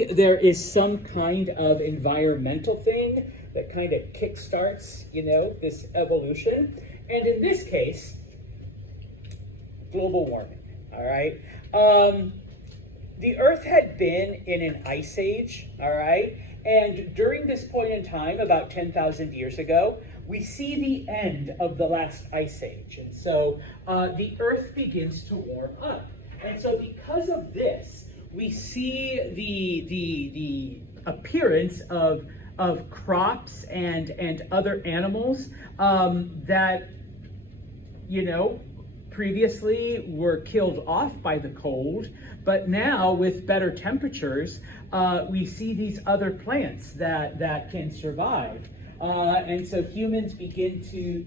There is some kind of environmental thing that kind of kickstarts, this evolution. And in this case, global warming, all right? The Earth had been in an ice age, all right? And during this point in time, about 10,000 years ago, we see the end of the last ice age. And so the Earth begins to warm up. And so because of this, we see the appearance of crops and other animals that, previously were killed off by the cold, but now with better temperatures, we see these other plants that can survive. And so humans begin to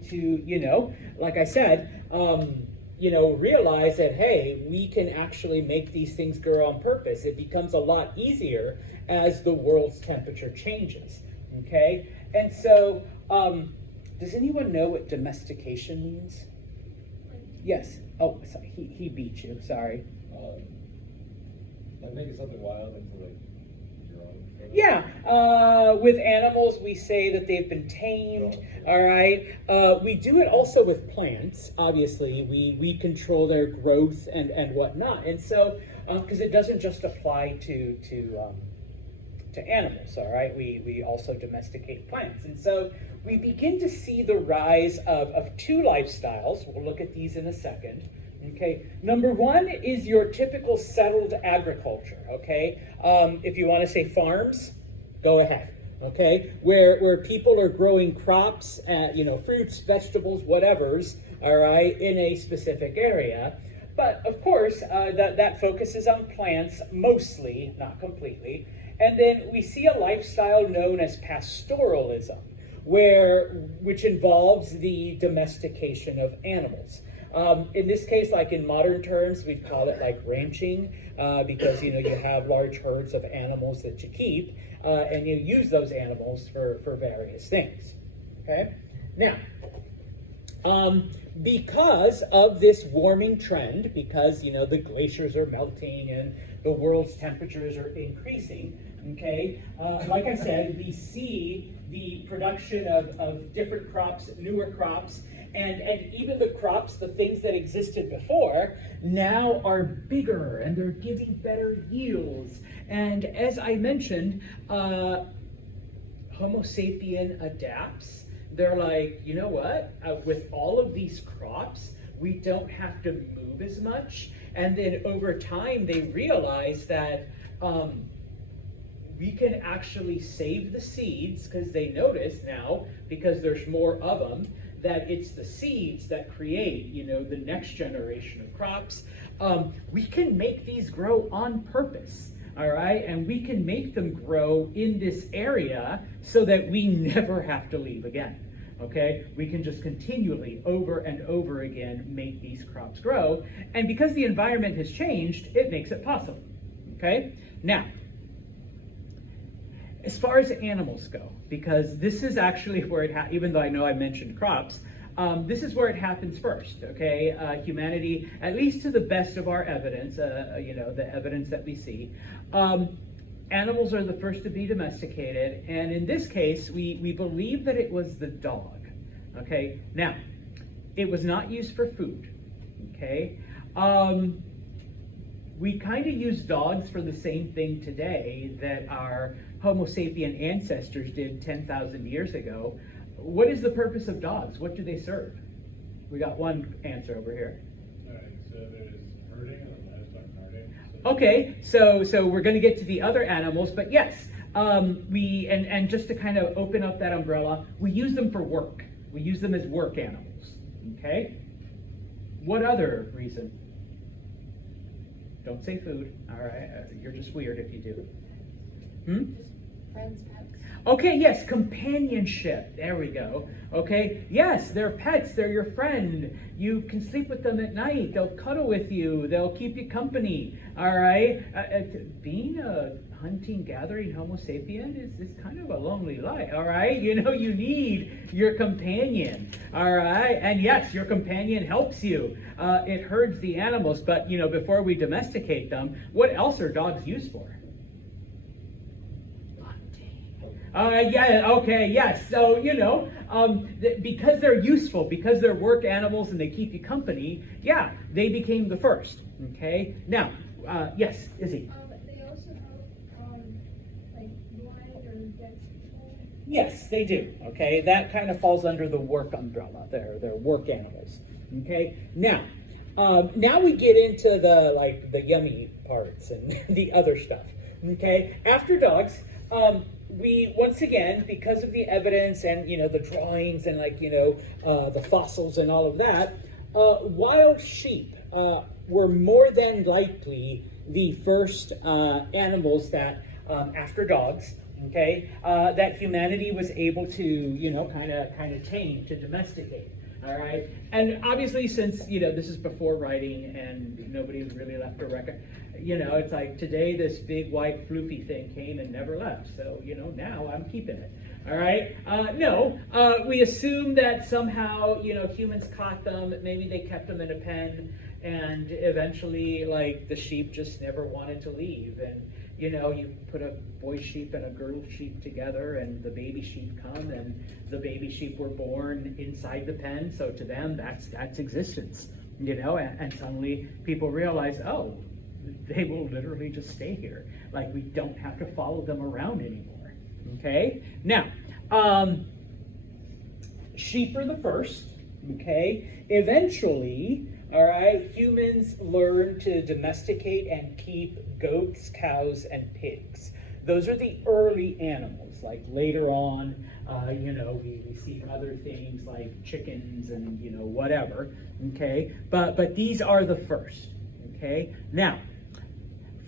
like I said, realize that, hey, we can actually make these things grow on purpose. It becomes a lot easier as the world's temperature changes, okay? And so, does anyone know what domestication means? Yes. Oh, sorry. He beat you. Sorry. Like making something wild into like your own. Yeah. With animals, we say that they've been tamed. All right. We do it also with plants. Obviously, we control their growth and whatnot. And so, because it doesn't just apply to animals, all right? We also domesticate plants. And so we begin to see the rise of two lifestyles. We'll look at these in a second. Okay, number one is your typical settled agriculture, okay? If you want to say farms, go ahead, okay? Where people are growing crops, fruits, vegetables, whatevers, all right, in a specific area. But of course, that focuses on plants mostly, not completely. And then we see a lifestyle known as pastoralism, which involves the domestication of animals. In this case, like in modern terms, we'd call it like ranching, because you have large herds of animals that you keep, and you use those animals for various things. Okay? Now, because of this warming trend, because the glaciers are melting and the world's temperatures are increasing, okay, like I said, we see the production of different crops, newer crops, and even the crops, the things that existed before, now are bigger and they're giving better yields. And as I mentioned, Homo sapien adapts. They're like, you know what? With all of these crops, we don't have to move as much. And then over time, they realize that we can actually save the seeds, because they notice now, because there's more of them, that it's the seeds that create, the next generation of crops. We can make these grow on purpose. All right, and we can make them grow in this area so that we never have to leave again. Okay, we can just continually, over and over again, make these crops grow. And because the environment has changed, it makes it possible. Okay, now, as far as animals go, because this is actually where even though I know I mentioned crops, this is where it happens first, okay? Humanity, at least to the best of our evidence, the evidence that we see, animals are the first to be domesticated, and in this case, we believe that it was the dog, okay? Now, it was not used for food, okay? We kind of use dogs for the same thing today that our Homo sapien ancestors did 10,000 years ago. What is the purpose of dogs? What do they serve? We got one answer over here. All right, so there's herding and livestock herding. Okay, so we're going to get to the other animals, but yes, and just to kind of open up that umbrella, we use them for work. We use them as work animals. Okay. What other reason? Don't say food. All right, you're just weird if you do. Friends, pets. Okay, yes, companionship. There we go. Okay, yes, they're pets. They're your friend. You can sleep with them at night. They'll cuddle with you. They'll keep you company. All right. Being a hunting, gathering Homo sapien is kind of a lonely life. All right. You need your companion. All right. And yes, your companion helps you. It herds the animals. But before we domesticate them, what else are dogs used for? Yeah, okay, yes. So, because they're useful, because they're work animals and they keep you company, yeah, they became the first. Okay? Now, yes, Izzy. They also help, like, blind or deaf people. Yes, they do. Okay, that kind of falls under the work umbrella. They're work animals. Okay, now we get into the yummy parts and the other stuff. Okay, after dogs, we once again, because of the evidence and the drawings and the fossils and all of that, wild sheep were more than likely the first animals that after dogs. Okay, that humanity was able to, kind of tame, to domesticate. All right, and obviously, since this is before writing and nobody's really left a record, it's like today this big white floofy thing came and never left. So now I'm keeping it. All right, no, we assume that somehow humans caught them. Maybe they kept them in a pen, and eventually, like the sheep just never wanted to leave and. You put a boy sheep and a girl sheep together, and the baby sheep come, and the baby sheep were born inside the pen. So to them, that's existence. And suddenly people realize, oh, they will literally just stay here. Like we don't have to follow them around anymore. Okay. Now, sheep are the first. Okay. Eventually. All right, humans learn to domesticate and keep goats, cows, and pigs. Those are the early animals. Like later on, we see other things like chickens and whatever. Okay, but these are the first. Okay, now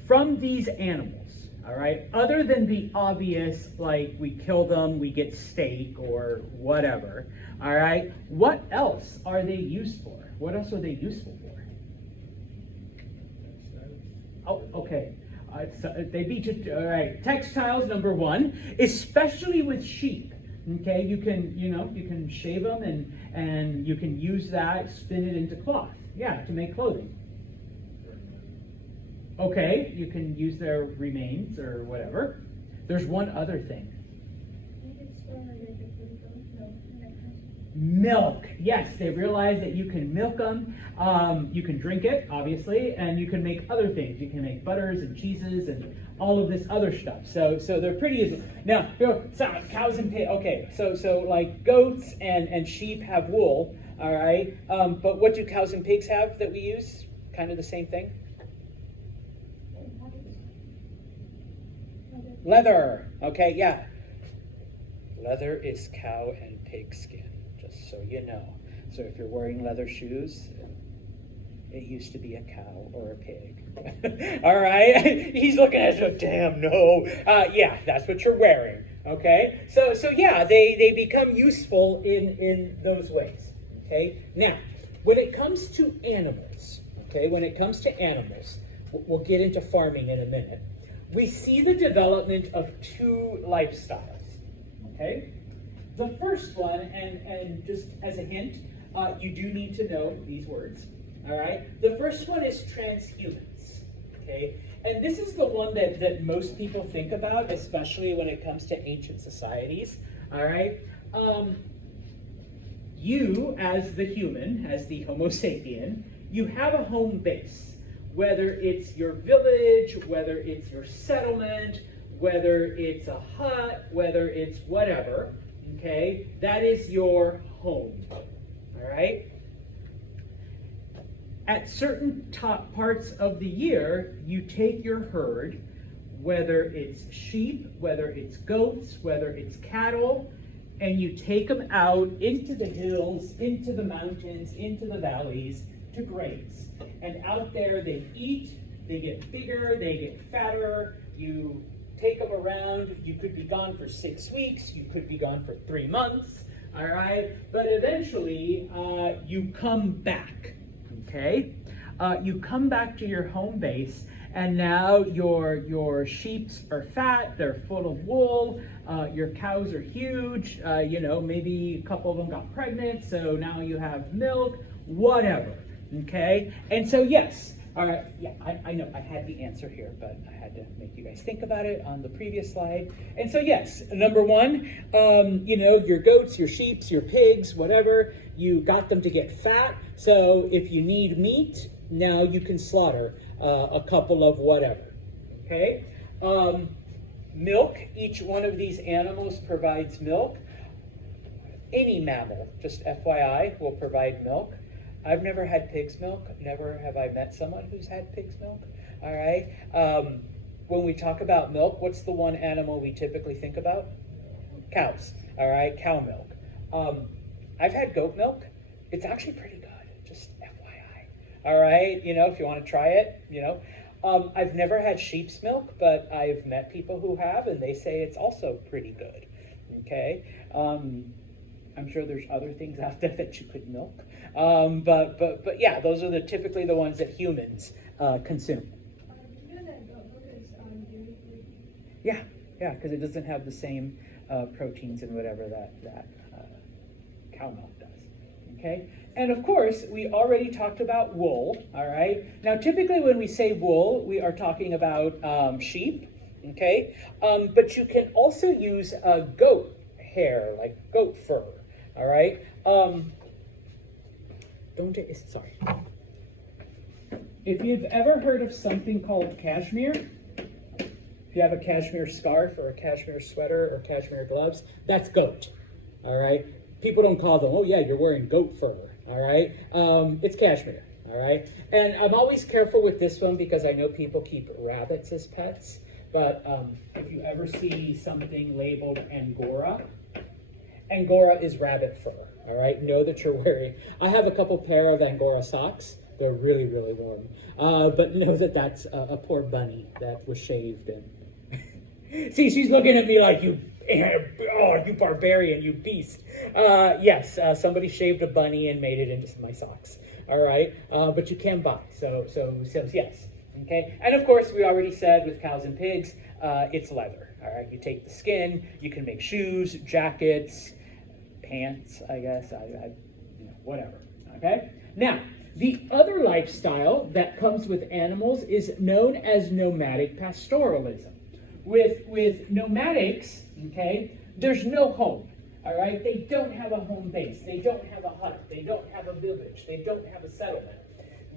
from these animals, all right, other than the obvious, like we kill them, we get steak or whatever. All right, what else are they used for? What else are they useful for? Oh, okay. They beat you. All right. Textiles, number one, especially with sheep. Okay, you can shave them and you can use that, spin it into cloth. Yeah, to make clothing. Okay, you can use their remains or whatever. There's one other thing. Milk. Yes, they realize that you can milk them. You can drink it, obviously, and you can make other things. You can make butters and cheeses and all of this other stuff. So they're pretty easy. Now, cows and pigs. Okay, so like goats and sheep have wool. All right, but what do cows and pigs have that we use? Kind of the same thing. Leather. Okay, yeah. Leather is cow and pig skin. Just so you know. So if you're wearing leather shoes, it used to be a cow or a pig. All right? He's looking at you, damn, no. Yeah, that's what you're wearing. Okay? So yeah, they become useful in those ways. Okay? Now, when it comes to animals, we'll get into farming in a minute. We see the development of two lifestyles. Okay? The first one, and just as a hint, you do need to know these words, all right? The first one is transhumans, okay? And this is the one that most people think about, especially when it comes to ancient societies, all right? You, as the human, as the Homo sapien, you have a home base, whether it's your village, whether it's your settlement, whether it's a hut, whether it's whatever, okay, that is your home, all right? At certain top parts of the year, you take your herd, whether it's sheep, whether it's goats, whether it's cattle, and you take them out into the hills, into the mountains, into the valleys to graze. And out there they eat, they get bigger, they get fatter, you take them around. You could be gone for 6 weeks. You could be gone for 3 months. All right. But eventually, you come back. Okay. You come back to your home base, and now your sheep are fat. They're full of wool. Your cows are huge. Maybe a couple of them got pregnant, so now you have milk. Whatever. Okay. And so yes. All right, yeah, I know, I had the answer here, but I had to make you guys think about it on the previous slide. And so yes, number one, your goats, your sheep, your pigs, whatever, you got them to get fat. So if you need meat, now you can slaughter a couple of whatever, okay? Milk, each one of these animals provides milk. Any mammal, just FYI, will provide milk. I've never had pig's milk. Never have I met someone who's had pig's milk. All right. When we talk about milk, what's the one animal we typically think about? Cows. All right, cow milk. I've had goat milk. It's actually pretty good. Just FYI. All right. If you want to try it, I've never had sheep's milk, but I've met people who have, and they say it's also pretty good. Okay. I'm sure there's other things out there that you could milk. But yeah, those are typically the ones that humans consume. You know that goat milk is dairy-free? Yeah, because it doesn't have the same proteins and whatever that cow milk does. Okay, and of course, we already talked about wool. All right, now typically when we say wool, we are talking about sheep. Okay, but you can also use goat hair, like goat fur. All right. Sorry. If you've ever heard of something called cashmere, if you have a cashmere scarf or a cashmere sweater or cashmere gloves, that's goat. All right. People don't call them, oh yeah, you're wearing goat fur. All right. It's cashmere. All right. And I'm always careful with this one because I know people keep rabbits as pets. But if you ever see something labeled Angora, Angora is rabbit fur, all right? Know that you're wearing. I have a couple pair of Angora socks. They're really, really warm. But know that that's a poor bunny that was shaved. And see, she's looking at me like, you barbarian, you beast. Yes, somebody shaved a bunny and made it into my socks, all right? But you can buy, so yes, okay? And of course, we already said with cows and pigs, it's leather, all right? You take the skin, you can make shoes, jackets, pants, I guess, whatever, okay? Now, the other lifestyle that comes with animals is known as nomadic pastoralism. With nomadics, okay, there's no home, all right? They don't have a home base. They don't have a hut. They don't have a village. They don't have a settlement.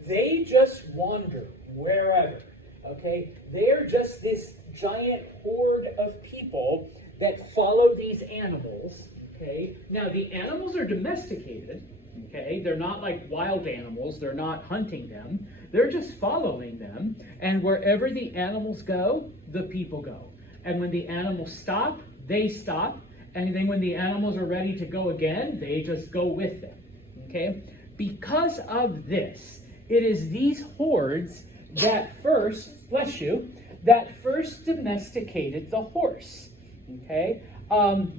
They just wander wherever, okay? They're just this giant horde of people that follow these animals. Okay. Now, the animals are domesticated, okay? They're not like wild animals. They're not hunting them. They're just following them. And wherever the animals go, the people go. And when the animals stop, they stop. And then when the animals are ready to go again, they just go with them, okay? Because of this, it is these hordes that first domesticated the horse, okay?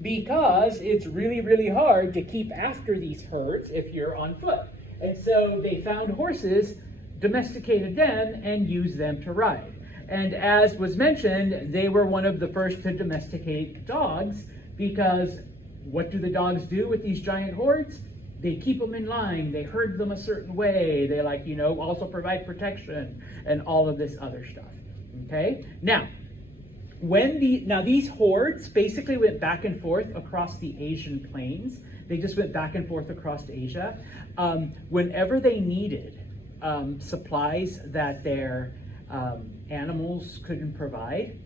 Because it's really, really hard to keep after these herds if you're on foot. And so they found horses, domesticated them, and used them to ride. And as was mentioned, they were one of the first to domesticate dogs, because what do the dogs do with these giant hordes? They keep them in line, they herd them a certain way, they also provide protection and all of this other stuff, okay? Now, these hordes basically went back and forth across the Asian plains. They just went back and forth across Asia. Whenever they needed supplies that their animals couldn't provide,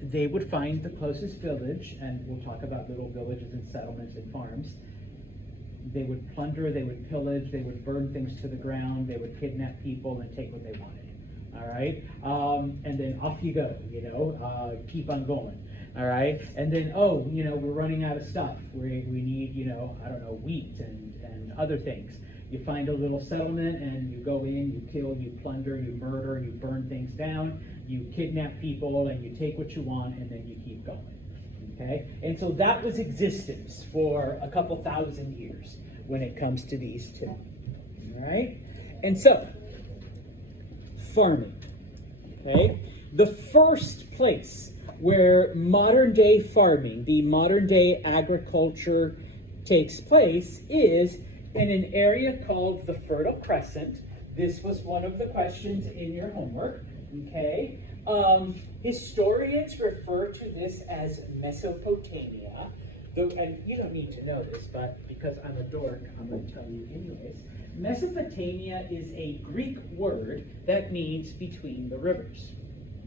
they would find the closest village, and we'll talk about little villages and settlements and farms. They would plunder, they would pillage, they would burn things to the ground, they would kidnap people and take what they wanted. All right, and then off you go, keep on going. All right, and then, we're running out of stuff. We need, wheat and other things. You find a little settlement and you go in, you kill, you plunder, you murder, you burn things down, you kidnap people, and you take what you want, and then you keep going. Okay, and so that was existence for a couple thousand years when it comes to these two. All right, and so farming. Okay, the first place where modern day farming, the modern day agriculture takes place is in an area called the Fertile Crescent, this was one of the questions in your homework, okay? Historians refer to this as Mesopotamia, though, and you don't need to know this, but because I'm a dork, I'm going to tell you anyways. Mesopotamia is a Greek word that means between the rivers,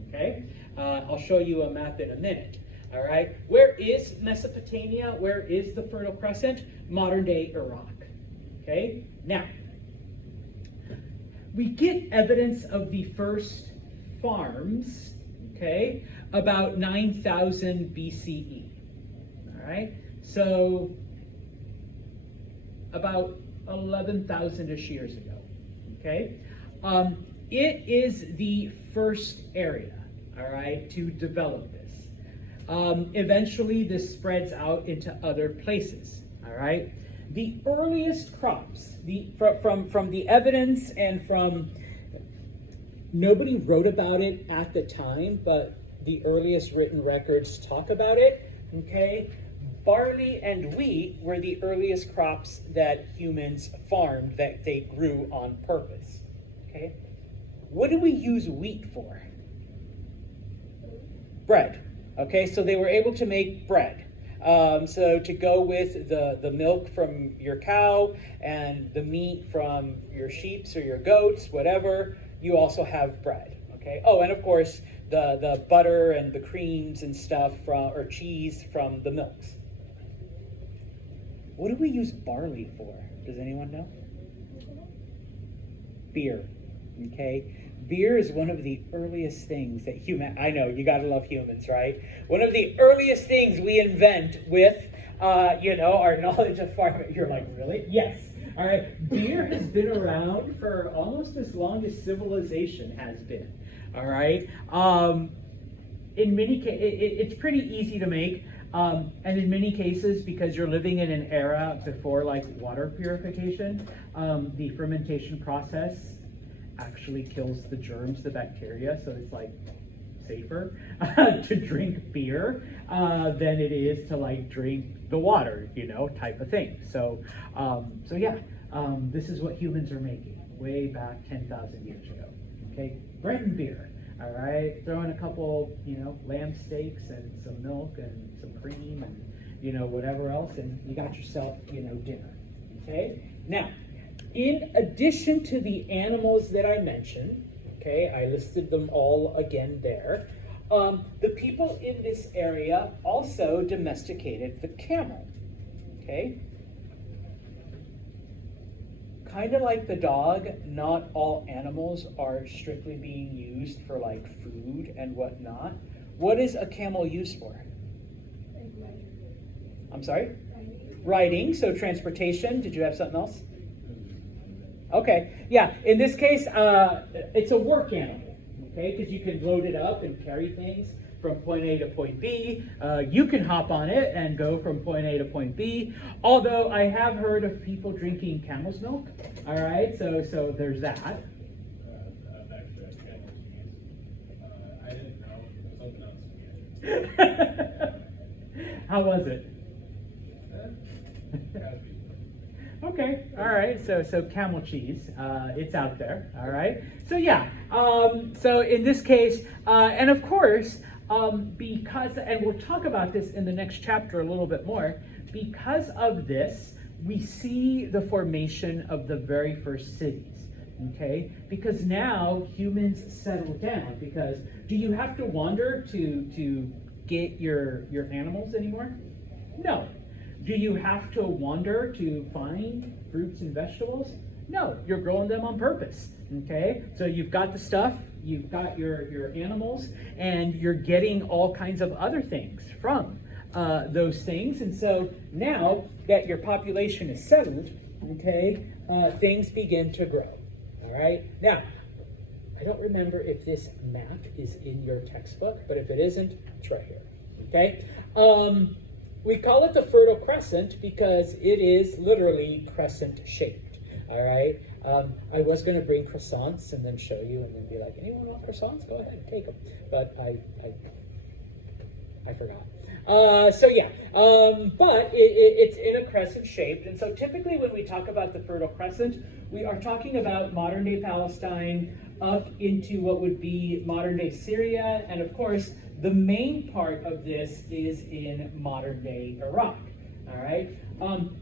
okay? I'll show you a map in a minute, all right? Where is Mesopotamia? Where is the Fertile Crescent? Modern-day Iraq, okay? Now, we get evidence of the first farms, okay, about 9,000 BCE, all right? So, about 11,000-ish years ago, okay? It is the first area, all right, to develop this. Eventually, this spreads out into other places, all right? The earliest crops, from the evidence and from, nobody wrote about it at the time, but the earliest written records talk about it, okay? Barley and wheat were the earliest crops that humans farmed, that they grew on purpose, okay? What do we use wheat for? Bread, okay? So they were able to make bread. So to go with the milk from your cow and the meat from your sheeps or your goats, whatever, you also have bread, okay? Oh, and of course, the butter and the creams and stuff from, or cheese from the milks. What do we use barley for? Does anyone know? Beer, okay? Beer is one of the earliest things that I know, you gotta love humans, right? One of the earliest things we invent with, our knowledge of farming. You're like, really? Yes. All right, beer has been around for almost as long as civilization has been, all right? In many cases, it's pretty easy to make. And in many cases, because you're living in an era before like water purification, the fermentation process actually kills the germs, the bacteria, so it's like safer to drink beer than it is to like drink the water, type of thing. So, this is what humans are making way back 10,000 years ago. Okay, bread and beer. All right, throw in a couple, lamb steaks and some milk and some cream and, whatever else, and you got yourself, dinner. Okay, now, in addition to the animals that I mentioned, okay, I listed them all again there, the people in this area also domesticated the camel. Okay. Kind of like the dog, not all animals are strictly being used for like food and whatnot. What is a camel used for? I'm sorry? Riding, so transportation. Did you have something else? Okay, yeah, in this case, it's a work animal, okay, because you can load it up and carry things from point A to point B. You can hop on it and go from point A to point B, although I have heard of people drinking camel's milk, all right, so there's that. Actually, I camel's cheese. I didn't know it was something else. How was it? Gotta be. Okay, all right, so camel cheese, it's out there, all right? So yeah, so in this case, and of course, because, and we'll talk about this in the next chapter a little bit more, because of this, we see the formation of the very first cities, okay? Because now humans settle down, because do you have to wander to get your animals anymore? No. Do you have to wander to find fruits and vegetables? No, you're growing them on purpose, okay? So you've got the stuff, you've got your animals, and you're getting all kinds of other things from those things. And so now that your population is settled, okay, things begin to grow, all right? Now, I don't remember if this map is in your textbook, but if it isn't, it's right here, okay? We call it the Fertile Crescent because it is literally crescent-shaped, all right? I was going to bring croissants and then show you and then be like, anyone want croissants? Go ahead, take them. But I I forgot. But it's in a crescent shaped. And so typically when we talk about the Fertile Crescent, we are talking about modern day Palestine up into what would be modern day Syria. And of course, the main part of this is in modern day Iraq. All right.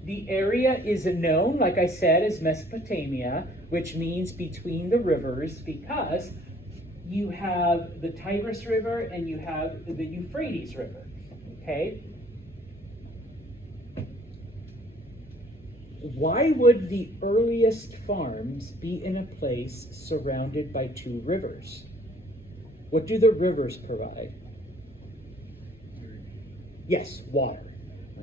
The area is known, like I said, as Mesopotamia, which means between the rivers, because you have the Tigris River and you have the Euphrates River. Okay. Why would the earliest farms be in a place surrounded by two rivers? What do the rivers provide? Yes, water.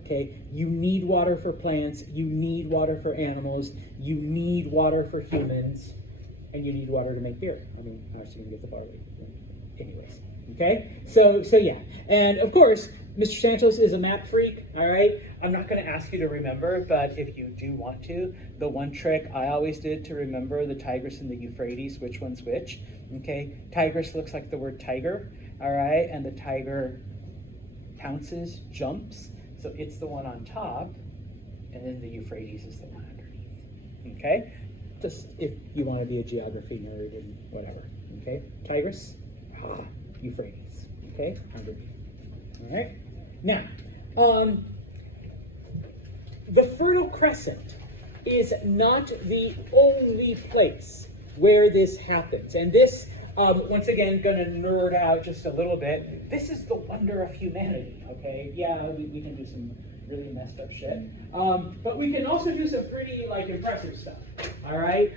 Okay, you need water for plants, you need water for animals, you need water for humans, and you need water to make beer. I mean, how else are you gonna get the barley? Anyways, okay, so yeah, and of course, Mr. Santos is a map freak, all right? I'm not gonna ask you to remember, but if you do want to, the one trick I always did to remember the Tigris and the Euphrates, which one's which, okay? Tigris looks like the word tiger, all right? And the tiger pounces, jumps, so it's the one on top, and then the Euphrates is the one underneath, okay? Just if you wanna be a geography nerd and whatever, okay? Tigris, Euphrates, okay? Underneath. All right. Now, the Fertile Crescent is not the only place where this happens. And this, once again, going to nerd out just a little bit. This is the wonder of humanity, okay? Yeah, we can do some really messed up shit. But we can also do some pretty, impressive stuff, all right?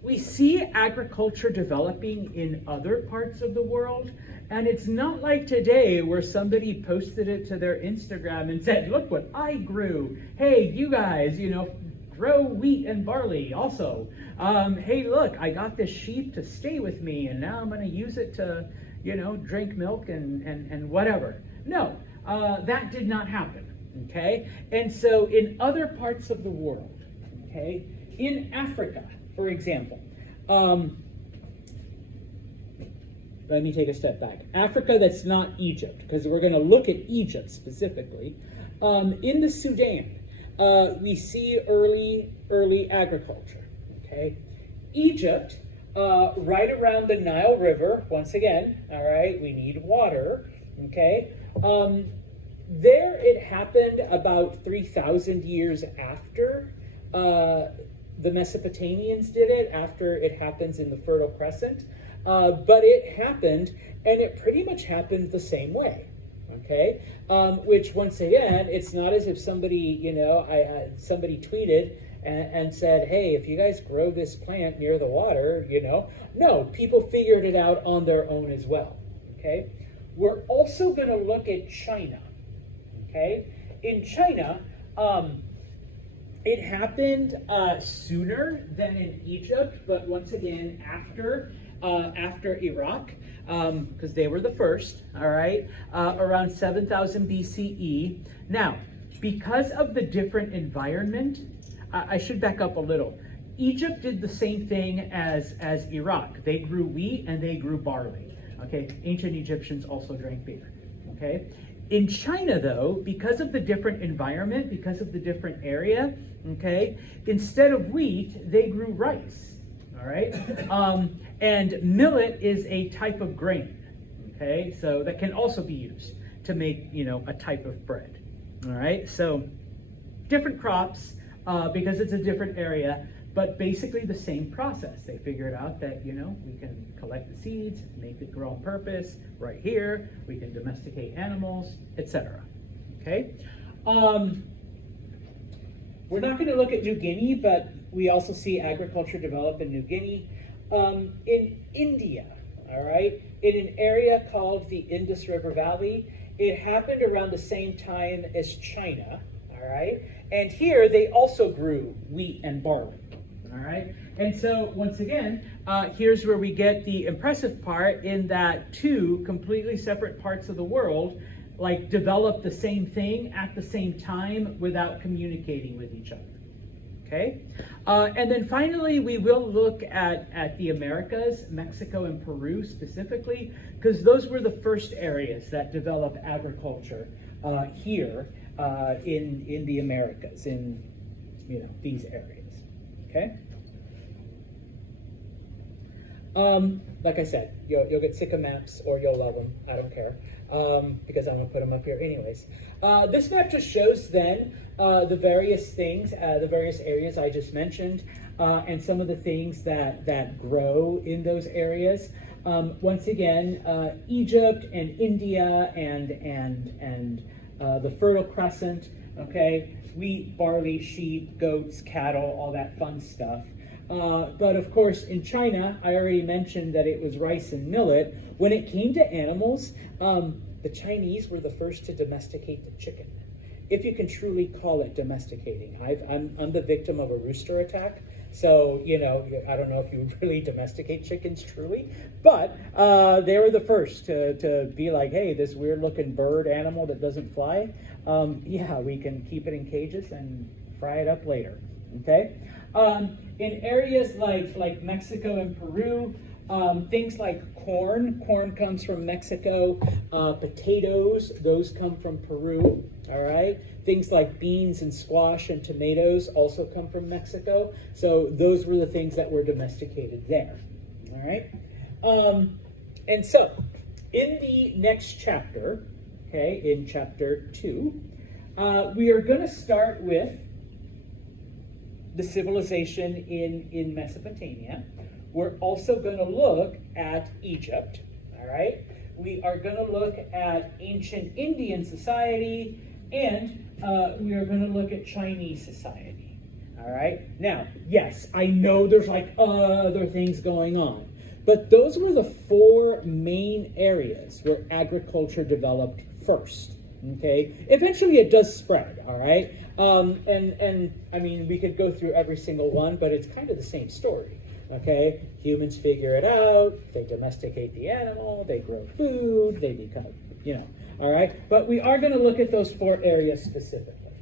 We see agriculture developing in other parts of the world, and it's not like today where somebody posted it to their Instagram and said, look what I grew. Hey, you guys, grow wheat and barley also. Hey, look, I got this sheep to stay with me, and now I'm going to use it to, drink milk and whatever. No, that did not happen, okay? And so in other parts of the world, okay, in Africa, for example, let me take a step back. Africa that's not Egypt, because we're going to look at Egypt specifically. In the Sudan, we see early agriculture. Okay, Egypt, right around the Nile River. Once again, all right, we need water. Okay, there it happened about 3,000 years after the Mesopotamians did it, after it happens in the Fertile Crescent. But it happened, and it pretty much happened the same way, okay? Which, once again, it's not as if somebody, somebody tweeted and said, hey, if you guys grow this plant near the water, No, people figured it out on their own as well, okay? We're also going to look at China, okay? In China, it happened sooner than in Egypt, but once again, after Iraq, because they were the first, all right, around 7,000 BCE. Now, because of the different environment, I should back up a little. Egypt did the same thing as Iraq. They grew wheat and they grew barley. Okay, ancient Egyptians also drank beer. Okay, in China though, because of the different environment, because of the different area, okay, instead of wheat, they grew rice. All right, and millet is a type of grain. Okay, so that can also be used to make a type of bread. All right, so different crops because it's a different area, but basically the same process. They figured out that we can collect the seeds, make it grow on purpose right here. We can domesticate animals, etc. Okay. We're not going to look at New Guinea, but we also see agriculture develop in New Guinea. In India, all right, in an area called the Indus River Valley, it happened around the same time as China, all right? And here they also grew wheat and barley, all right? And so once again, here's where we get the impressive part, in that two completely separate parts of the world develop the same thing at the same time without communicating with each other. Okay, and then finally, we will look at the Americas, Mexico and Peru specifically, because those were the first areas that developed agriculture here in the Americas, in these areas. Okay. Like I said, you'll get sick of maps or you'll love them. I don't care, because I'm gonna put them up here anyways. This map just shows then the various things, the various areas I just mentioned, and some of the things that grow in those areas. Once again, Egypt and India and the Fertile Crescent. Okay, wheat, barley, sheep, goats, cattle, all that fun stuff. But of course, in China, I already mentioned that it was rice and millet. When it came to animals, the Chinese were the first to domesticate the chicken, if you can truly call it domesticating. I'm the victim of a rooster attack, so I don't know if you really domesticate chickens truly, but they were the first to be like, hey, this weird-looking bird animal that doesn't fly, yeah, we can keep it in cages and fry it up later. Okay. In areas like Mexico and Peru, things like corn comes from Mexico, potatoes, those come from Peru, all right? Things like beans and squash and tomatoes also come from Mexico, so those were the things that were domesticated there, all right? And so, in the next chapter, okay, in chapter 2, we are going to start with the civilization in Mesopotamia. We're also going to look at Egypt, all right? We are going to look at ancient Indian society, and we are going to look at Chinese society, all right? Now, yes, I know there's like other things going on, but those were the 4 main areas where agriculture developed first. Okay, eventually it does spread, all right? And I mean, we could go through every single one, but it's kind of the same story, okay? Humans figure it out, they domesticate the animal, they grow food, they become, all right? But we are going to look at those 4 areas specifically,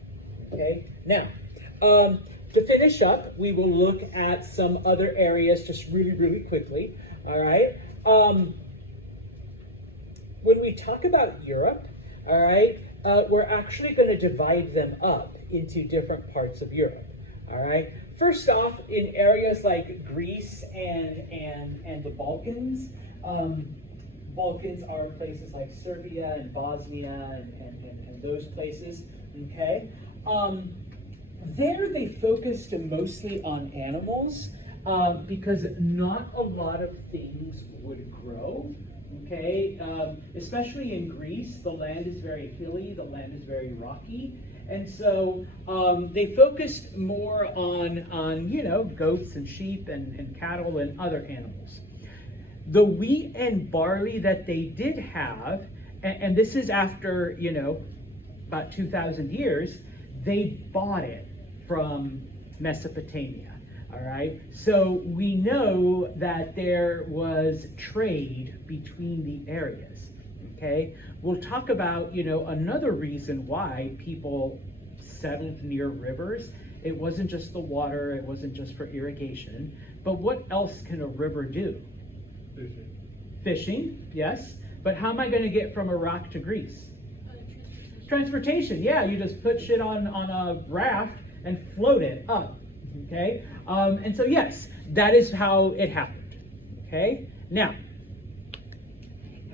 okay? Now, to finish up, we will look at some other areas just really, really quickly, all right? When we talk about Europe, all right, we're actually going to divide them up into different parts of Europe, all right? First off, in areas like Greece and the Balkans, Balkans are places like Serbia and Bosnia and those places, okay? There they focused mostly on animals because not a lot of things would grow. Okay, especially in Greece, the land is very hilly, the land is very rocky, and so they focused more on goats and sheep and cattle and other animals. The wheat and barley that they did have, and this is after about 2,000 years, they bought it from Mesopotamia. All right, so we know that there was trade between the areas, okay? We'll talk about, another reason why people settled near rivers. It wasn't just the water, it wasn't just for irrigation, but what else can a river do? Fishing. Fishing, yes, but how am I gonna get from Iraq to Greece? Transportation, yeah, you just put shit on a raft and float it up. Okay, and so yes, that is how it happened. Okay, now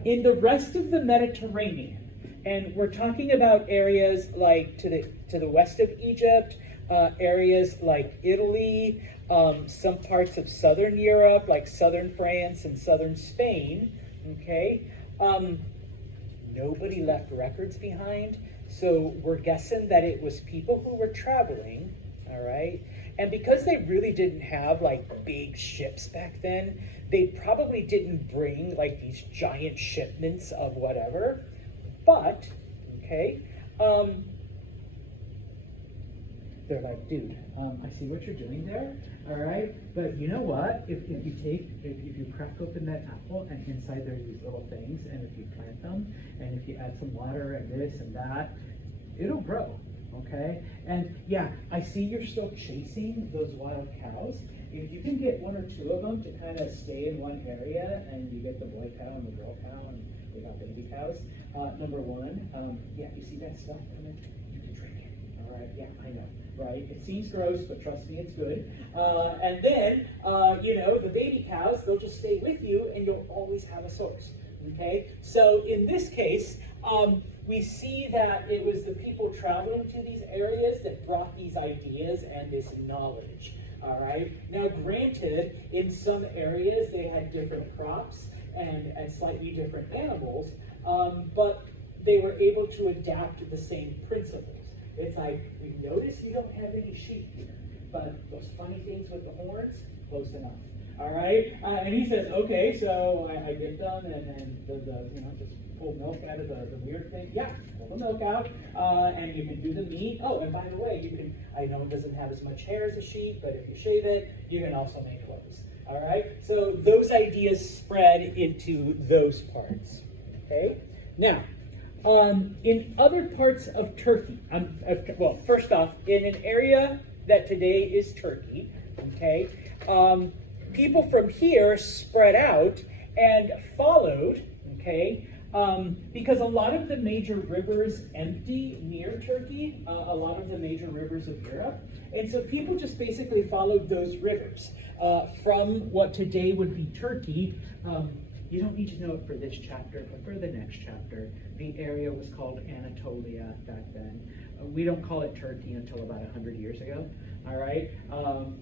in the rest of the Mediterranean, and we're talking about areas like to the west of Egypt, areas like Italy, some parts of southern Europe, like southern France and southern Spain. Okay, nobody left records behind, so we're guessing that it was people who were traveling. All right. And because they really didn't have like big ships back then, they probably didn't bring like these giant shipments of whatever. But, okay, they're like, dude, I see what you're doing there, all right? But you know what? If you crack open that apple and inside there are these little things, and if you plant them, and if you add some water and this and that, it'll grow. Okay, and yeah, I see you're still chasing those wild cows. If you can get one or two of them to kind of stay in one area, and you get the boy cow and the girl cow, and they got baby cows. Number one, yeah, you see that stuff coming? You can drink it. All right, yeah, I know, right? It seems gross, but trust me, it's good. And then, you know, the baby cows, they'll just stay with you, and you'll always have a source. Okay, so in this case, we see that it was the people traveling to these areas that brought these ideas and this knowledge. All right. Now, granted, in some areas they had different crops and slightly different animals, but they were able to adapt the same principles. It's like, we notice you don't have any sheep here, but those funny things with the horns, close enough. All right. And he says, okay, so I get them, and then the you know, just pull milk out of the weird thing. Yeah, pull the milk out, and you can do the meat. Oh, and by the way, you can, I know it doesn't have as much hair as a sheep, but if you shave it, you can also make clothes. All right, so those ideas spread into those parts. Okay, now, in other parts of Turkey, well, first off, in an area that today is Turkey, okay, people from here spread out and followed, okay, because a lot of the major rivers empty near Turkey, a lot of the major rivers of Europe. And so people just basically followed those rivers from what today would be Turkey. You don't need to know it for this chapter, but for the next chapter, the area was called Anatolia back then. We don't call it Turkey until about 100 years ago. All right,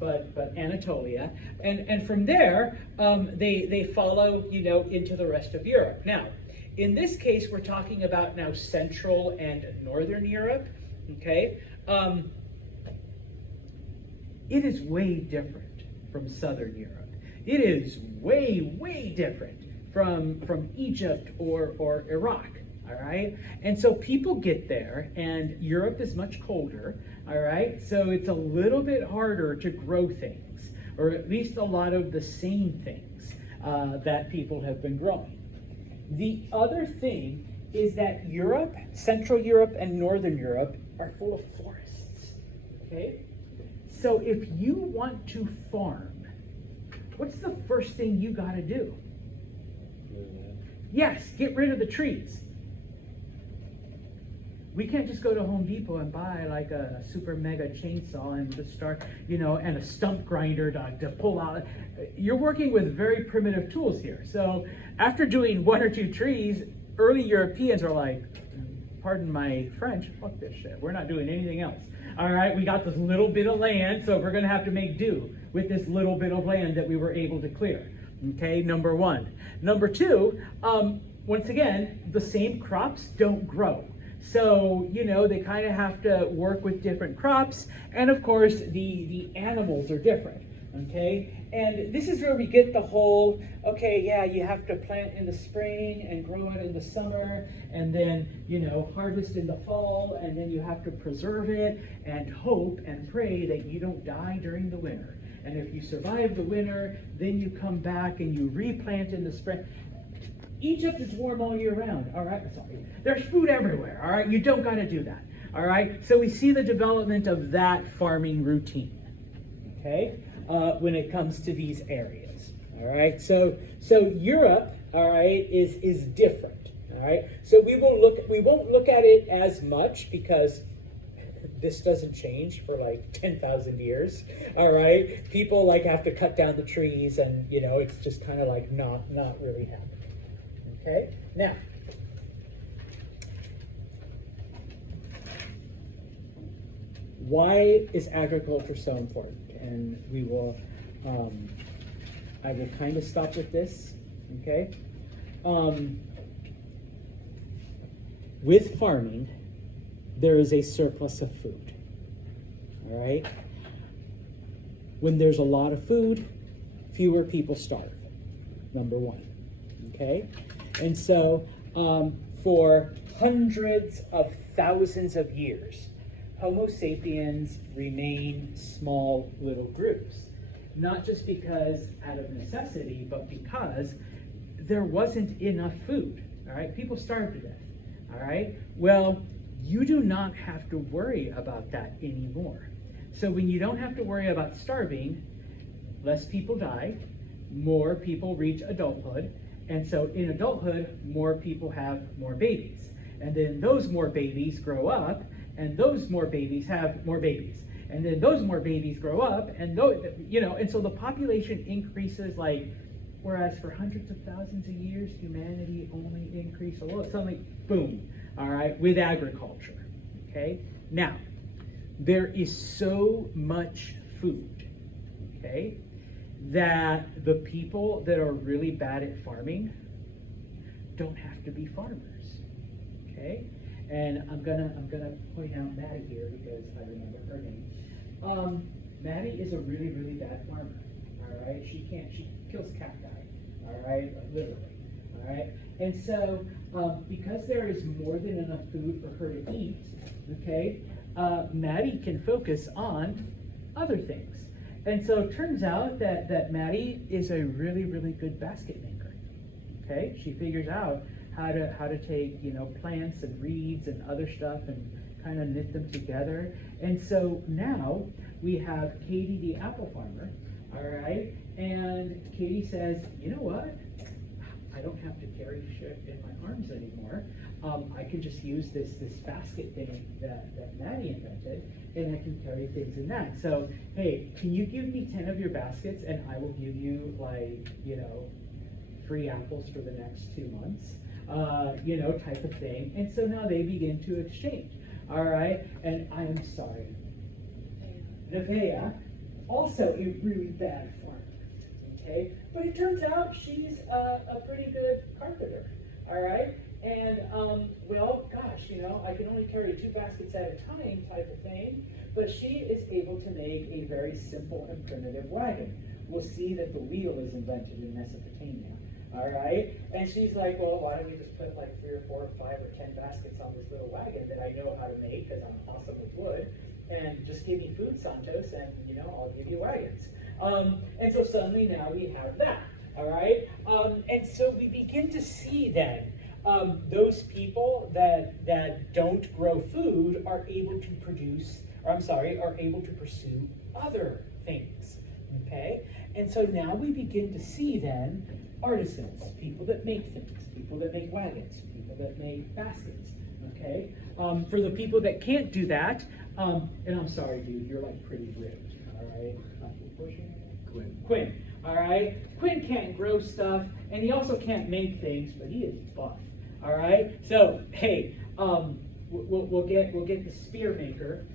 but Anatolia, and from there they follow, you know, into the rest of Europe. Now, in this case, we're talking about now Central and Northern Europe. Okay, it is way different from Southern Europe. It is way different from Egypt or Iraq. All right, and so people get there, and Europe is much colder. All right, so it's a little bit harder to grow things, or at least a lot of the same things that people have been growing. The other thing is that Europe, Central Europe and Northern Europe, are full of forests. Okay, so if you want to farm, what's the first thing you got to do? Yes, get rid of the trees. We can't just go to Home Depot and buy like a super mega chainsaw and just start, you know, and a stump grinder to pull out. You're working with very primitive tools here. So after doing one or two trees, early Europeans are like, pardon my French, fuck this shit. We're not doing anything else. All right, we got this little bit of land, so we're going to have to make do with this little bit of land that we were able to clear. Okay, number one. Number two, once again, the same crops don't grow. So, you know, they kind of have to work with different crops. And of course, the animals are different. Okay, and this is where we get the whole, okay, yeah, you have to plant in the spring and grow it in the summer, and then, you know, harvest in the fall, and then you have to preserve it and hope and pray that you don't die during the winter. And if you survive the winter, then you come back and you replant in the spring. Egypt is warm all year round, all right? Sorry. There's food everywhere, all right? You don't got to do that, all right? So we see the development of that farming routine, okay, when it comes to these areas, all right? So Europe, all right, is different, all right? So we won't look at it as much because this doesn't change for like 10,000 years, all right? People like have to cut down the trees, and you know, it's just kind of like not really happening. Okay, now, why is agriculture so important? And we will, I will kind of stop with this, okay? With farming, there is a surplus of food, all right? When there's a lot of food, fewer people starve, number one, okay? And so for hundreds of thousands of years, Homo sapiens remain small little groups. Not just because out of necessity, but because there wasn't enough food, all right? People starved to death, all right? Well, you do not have to worry about that anymore. So when you don't have to worry about starving, less people die, more people reach adulthood, and so in adulthood, more people have more babies. And then those more babies grow up, and those more babies have more babies. And then those more babies grow up, and those, and so the population increases like, whereas for hundreds of thousands of years, humanity only increased a little, suddenly, boom, all right, with agriculture, okay? Now, there is so much food, okay, that the people that are really bad at farming don't have to be farmers, okay? And I'm gonna point out Maddie here because I remember her name. Maddie is a really, really bad farmer, all right? She kills cacti, all right, literally, all right? And so, because there is more than enough food for her to eat, okay, Maddie can focus on other things. And so it turns out that Maddie is a really, really good basket maker, okay? She figures out how to take, plants and reeds and other stuff and kind of knit them together. And so now we have Katie the apple farmer, all right? And Katie says, you know what? I don't have to carry shit in my arms anymore. I can just use this basket thing that Maddie invented, and I can carry things in that. So, hey, can you give me 10 of your baskets and I will give you free apples for the next 2 months, type of thing. And so now they begin to exchange, all right? And I am sorry, Nevaeh, also a really bad farmer, okay? But it turns out she's a pretty good carpenter, all right? And, I can only carry 2 baskets at a time type of thing, but she is able to make a very simple and primitive wagon. We'll see that the wheel is invented in Mesopotamia, all right? And she's like, well, why don't we just put like 3 or 4 or 5 or 10 baskets on this little wagon that I know how to make because I'm awesome with wood, and just give me food, Santos, and, I'll give you wagons. And so suddenly now we have that, all right? And so we begin to see then those people that don't grow food are able to are able to pursue other things, okay? And so now we begin to see then artisans, people that make things, people that make wagons, people that make baskets, okay? For the people that can't do that, and I'm sorry, dude, you're like pretty ripped, all right? Quinn, all right? Quinn can't grow stuff, and he also can't make things, but he is buff, all right? So, hey, we'll get the spear maker,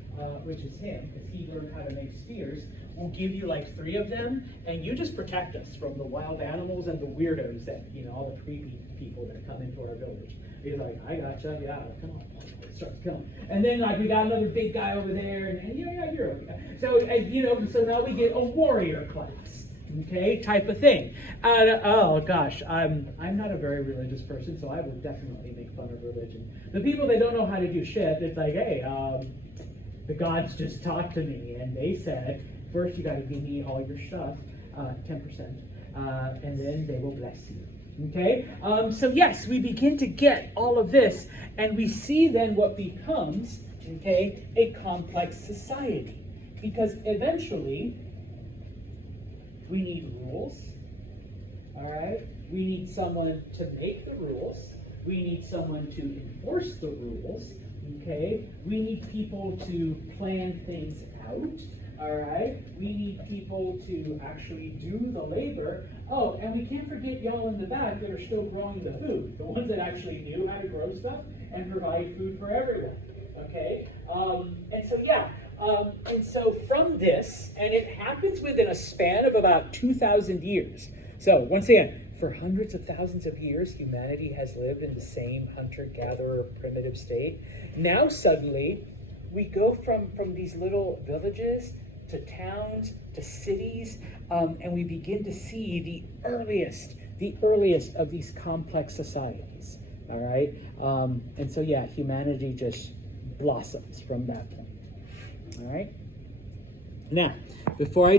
which is him, because he learned how to make spears. We'll give you like 3 of them, and you just protect us from the wild animals and the weirdos that, all the creepy people that come into our village. He's like, I gotcha, yeah, come on, start killing. And then we got another big guy over there, and yeah, you're okay. So, so now we get a warrior class, okay, type of thing. Oh gosh, I'm not a very religious person, so I would definitely make fun of religion. The people that don't know how to do shit, it's like, hey, the gods just talked to me, and they said, first you got to give me all your stuff, 10%, and then they will bless you. Okay? So yes, we begin to get all of this, and we see then what becomes, okay, a complex society. Because eventually, we need rules, all right? We need someone to make the rules. We need someone to enforce the rules, okay? We need people to plan things out, all right? We need people to actually do the labor. Oh, and we can't forget y'all in the back that are still growing the food, the ones that actually knew how to grow stuff and provide food for everyone, okay? And so from this, and it happens within a span of about 2,000 years. So once again, for hundreds of thousands of years, humanity has lived in the same hunter-gatherer primitive state. Now suddenly, we go from these little villages to towns to cities, and we begin to see the earliest of these complex societies. All right, and so yeah, humanity just blossoms from that point. All right. Now, before I